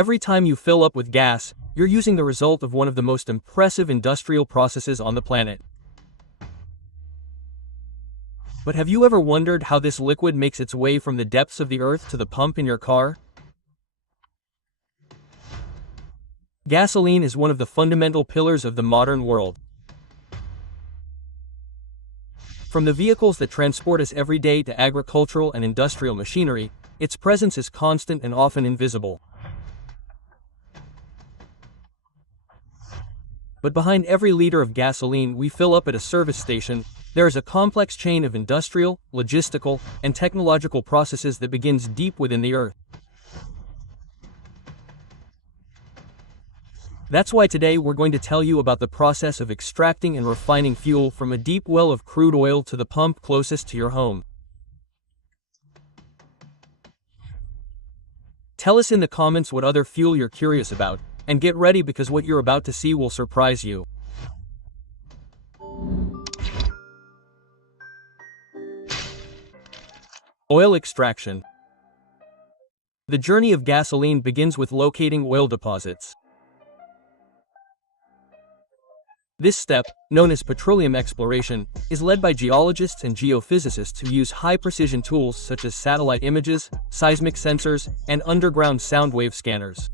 Every time you fill up with gas, you're using the result of one of the most impressive industrial processes on the planet. But have you ever wondered how this liquid makes its way from the depths of the earth to the pump in your car? Gasoline is one of the fundamental pillars of the modern world. From the vehicles that transport us every day to agricultural and industrial machinery, its presence is constant and often invisible. But behind every liter of gasoline we fill up at a service station, there is a complex chain of industrial, logistical, and technological processes that begins deep within the earth. That's why today we're going to tell you about the process of extracting and refining fuel from a deep well of crude oil to the pump closest to your home. Tell us in the comments what other fuel you're curious about, and get ready because what you're about to see will surprise you. Oil extraction. The journey of gasoline begins with locating oil deposits. This step, known as petroleum exploration, is led by geologists and geophysicists who use high-precision tools such as satellite images, seismic sensors, and underground sound wave scanners.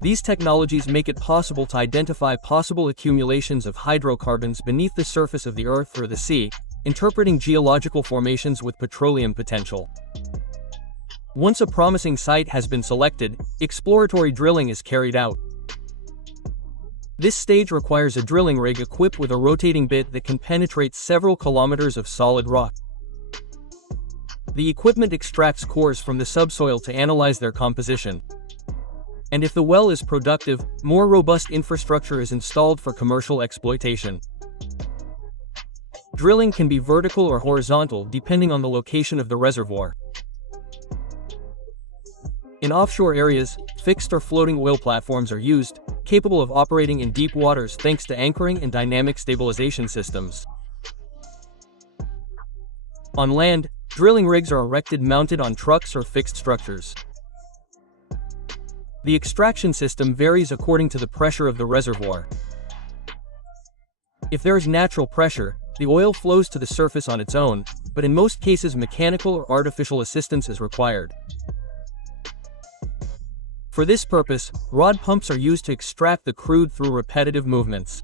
These technologies make it possible to identify possible accumulations of hydrocarbons beneath the surface of the earth or the sea, interpreting geological formations with petroleum potential. Once a promising site has been selected, exploratory drilling is carried out. This stage requires a drilling rig equipped with a rotating bit that can penetrate several kilometers of solid rock. The equipment extracts cores from the subsoil to analyze their composition. And if the well is productive, more robust infrastructure is installed for commercial exploitation. Drilling can be vertical or horizontal depending on the location of the reservoir. In offshore areas, fixed or floating oil platforms are used, capable of operating in deep waters thanks to anchoring and dynamic stabilization systems. On land, drilling rigs are erected mounted on trucks or fixed structures. The extraction system varies according to the pressure of the reservoir. If there is natural pressure, the oil flows to the surface on its own, but in most cases mechanical or artificial assistance is required. For this purpose, rod pumps are used to extract the crude through repetitive movements.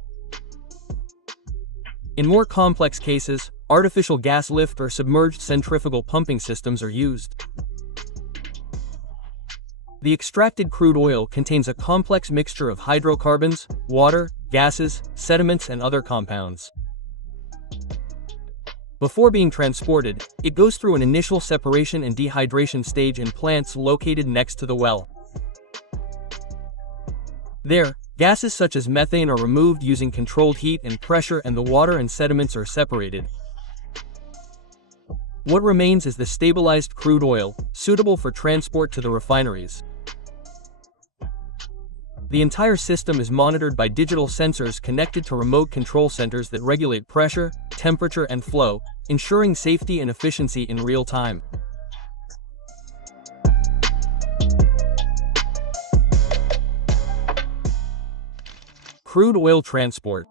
In more complex cases, artificial gas lift or submerged centrifugal pumping systems are used. The extracted crude oil contains a complex mixture of hydrocarbons, water, gases, sediments, and other compounds. Before being transported, it goes through an initial separation and dehydration stage in plants located next to the well. There, gases such as methane are removed using controlled heat and pressure, and the water and sediments are separated. What remains is the stabilized crude oil, suitable for transport to the refineries. The entire system is monitored by digital sensors connected to remote control centers that regulate pressure, temperature, and flow, ensuring safety and efficiency in real time. Crude oil transport.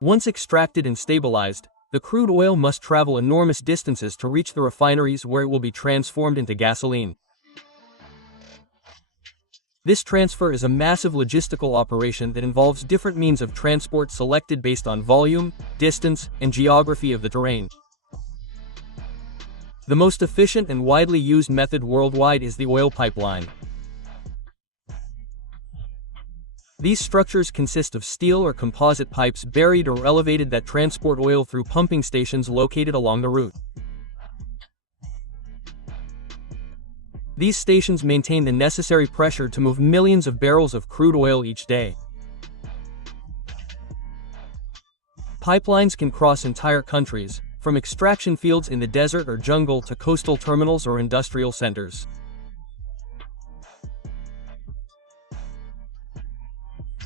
Once extracted and stabilized, the crude oil must travel enormous distances to reach the refineries where it will be transformed into gasoline. This transfer is a massive logistical operation that involves different means of transport selected based on volume, distance, and geography of the terrain. The most efficient and widely used method worldwide is the oil pipeline. These structures consist of steel or composite pipes buried or elevated that transport oil through pumping stations located along the route. These stations maintain the necessary pressure to move millions of barrels of crude oil each day. Pipelines can cross entire countries, from extraction fields in the desert or jungle to coastal terminals or industrial centers.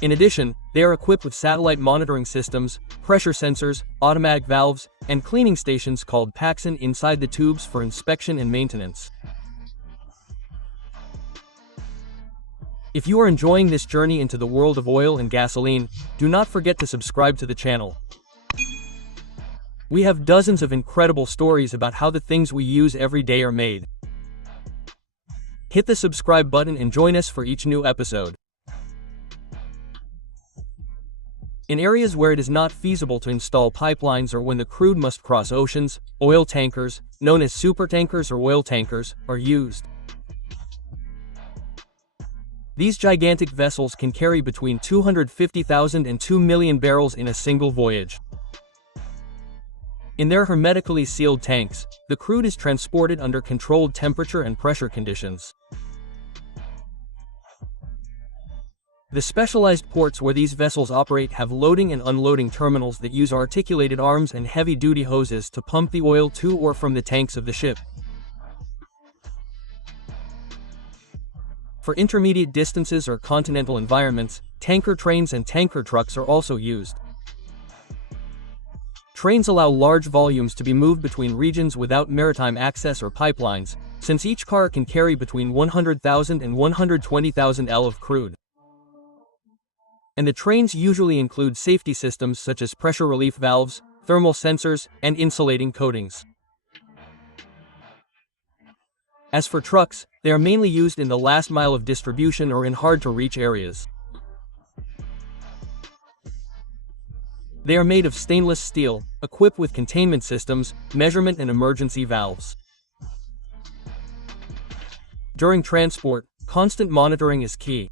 In addition, they are equipped with satellite monitoring systems, pressure sensors, automatic valves, and cleaning stations called paxin inside the tubes for inspection and maintenance. If you are enjoying this journey into the world of oil and gasoline, do not forget to subscribe to the channel. We have dozens of incredible stories about how the things we use every day are made. Hit the subscribe button and join us for each new episode. In areas where it is not feasible to install pipelines or when the crude must cross oceans, oil tankers, known as supertankers or oil tankers, are used. These gigantic vessels can carry between 250,000 and 2 million barrels in a single voyage. In their hermetically sealed tanks, the crude is transported under controlled temperature and pressure conditions. The specialized ports where these vessels operate have loading and unloading terminals that use articulated arms and heavy-duty hoses to pump the oil to or from the tanks of the ship. For intermediate distances or continental environments, tanker trains and tanker trucks are also used. Trains allow large volumes to be moved between regions without maritime access or pipelines, since each car can carry between 100,000 and 120,000 L of crude. And the trains usually include safety systems such as pressure relief valves, thermal sensors, and insulating coatings. As for trucks, they are mainly used in the last mile of distribution or in hard-to-reach areas. They are made of stainless steel, equipped with containment systems, measurement and emergency valves. During transport, constant monitoring is key.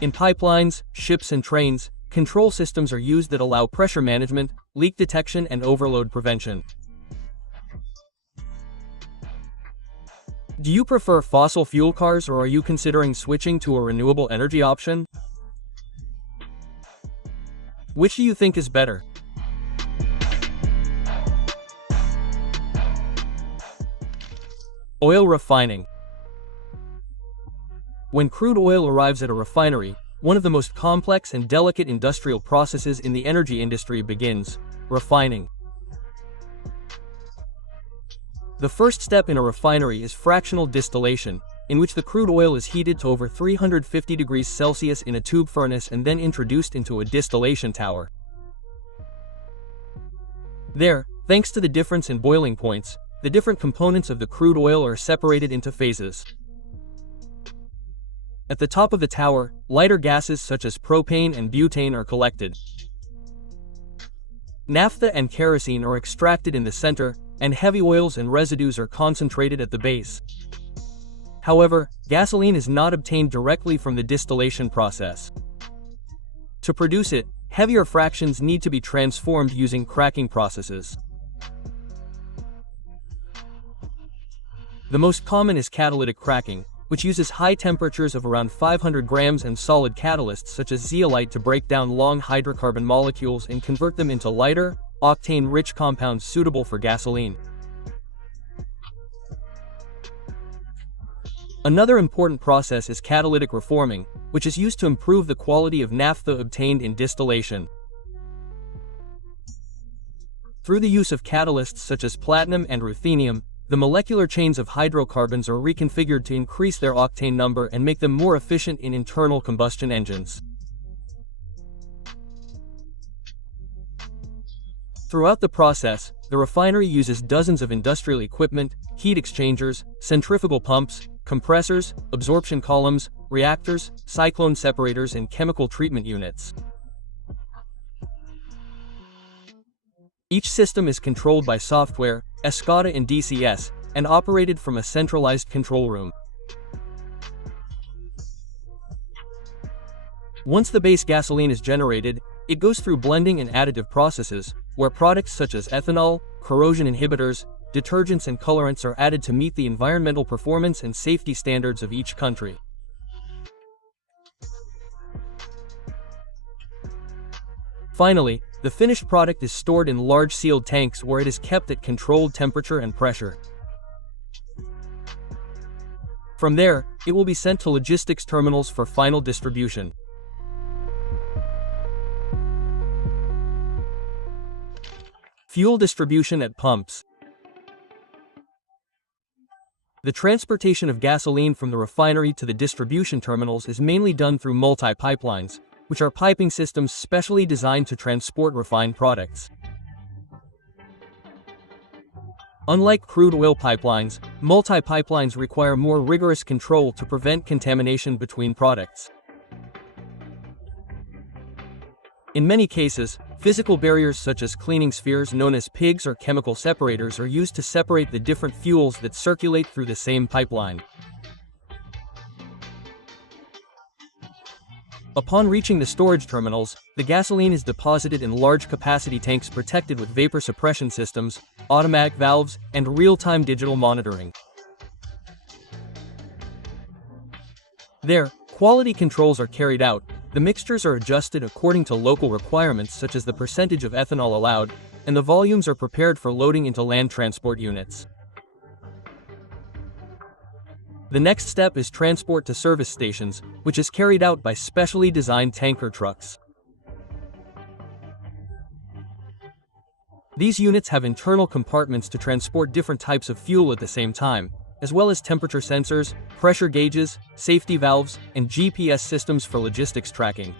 In pipelines, ships and trains, control systems are used that allow pressure management, leak detection and overload prevention. Do you prefer fossil fuel cars or are you considering switching to a renewable energy option? Which do you think is better? Oil refining. When crude oil arrives at a refinery, one of the most complex and delicate industrial processes in the energy industry begins: refining. The first step in a refinery is fractional distillation, in which the crude oil is heated to over 350 degrees Celsius in a tube furnace and then introduced into a distillation tower. There, thanks to the difference in boiling points, the different components of the crude oil are separated into phases. At the top of the tower, lighter gases such as propane and butane are collected. Naphtha and kerosene are extracted in the center, and heavy oils and residues are concentrated at the base. However, gasoline is not obtained directly from the distillation process. To produce it, heavier fractions need to be transformed using cracking processes. The most common is catalytic cracking, which uses high temperatures of around 500 grams and solid catalysts such as zeolite to break down long hydrocarbon molecules and convert them into lighter, octane-rich compounds suitable for gasoline. Another important process is catalytic reforming, which is used to improve the quality of naphtha obtained in distillation. Through the use of catalysts such as platinum and ruthenium, the molecular chains of hydrocarbons are reconfigured to increase their octane number and make them more efficient in internal combustion engines. Throughout the process, the refinery uses dozens of industrial equipment, heat exchangers, centrifugal pumps, compressors, absorption columns, reactors, cyclone separators and chemical treatment units. Each system is controlled by software, SCADA and DCS, and operated from a centralized control room. Once the base gasoline is generated, it goes through blending and additive processes, where products such as ethanol, corrosion inhibitors, detergents and colorants are added to meet the environmental performance and safety standards of each country. Finally, the finished product is stored in large sealed tanks where it is kept at controlled temperature and pressure. From there, it will be sent to logistics terminals for final distribution. Fuel distribution at pumps. The transportation of gasoline from the refinery to the distribution terminals is mainly done through multi-pipelines, which are piping systems specially designed to transport refined products. Unlike crude oil pipelines, multi-pipelines require more rigorous control to prevent contamination between products. In many cases, physical barriers such as cleaning spheres known as pigs or chemical separators are used to separate the different fuels that circulate through the same pipeline. Upon reaching the storage terminals, the gasoline is deposited in large capacity tanks protected with vapor suppression systems, automatic valves, and real-time digital monitoring. There, quality controls are carried out. The mixtures are adjusted according to local requirements such as the percentage of ethanol allowed, and the volumes are prepared for loading into land transport units. The next step is transport to service stations, which is carried out by specially designed tanker trucks. These units have internal compartments to transport different types of fuel at the same time, as well as temperature sensors, pressure gauges, safety valves, and GPS systems for logistics tracking.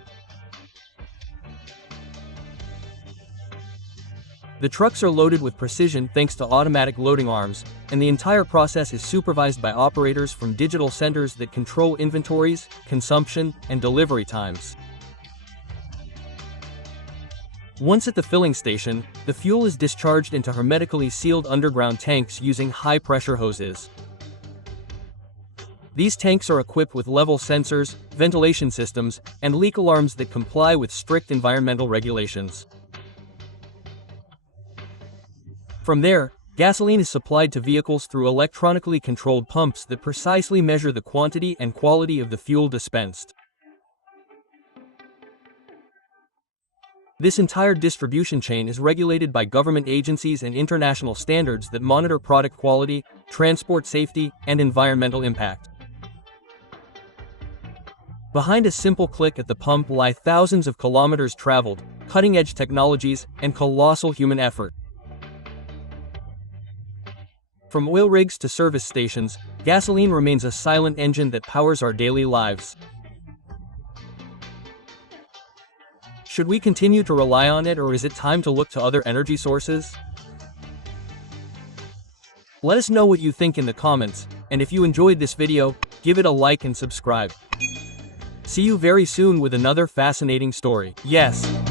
The trucks are loaded with precision thanks to automatic loading arms, and the entire process is supervised by operators from digital centers that control inventories, consumption, and delivery times. Once at the filling station, the fuel is discharged into hermetically sealed underground tanks using high-pressure hoses. These tanks are equipped with level sensors, ventilation systems, and leak alarms that comply with strict environmental regulations. From there, gasoline is supplied to vehicles through electronically controlled pumps that precisely measure the quantity and quality of the fuel dispensed. This entire distribution chain is regulated by government agencies and international standards that monitor product quality, transport safety, and environmental impact. Behind a simple click at the pump lie thousands of kilometers traveled, cutting-edge technologies, and colossal human effort. From oil rigs to service stations, gasoline remains a silent engine that powers our daily lives. Should we continue to rely on it, or is it time to look to other energy sources? Let us know what you think in the comments, and if you enjoyed this video, give it a like and subscribe. See you very soon with another fascinating story. Yes.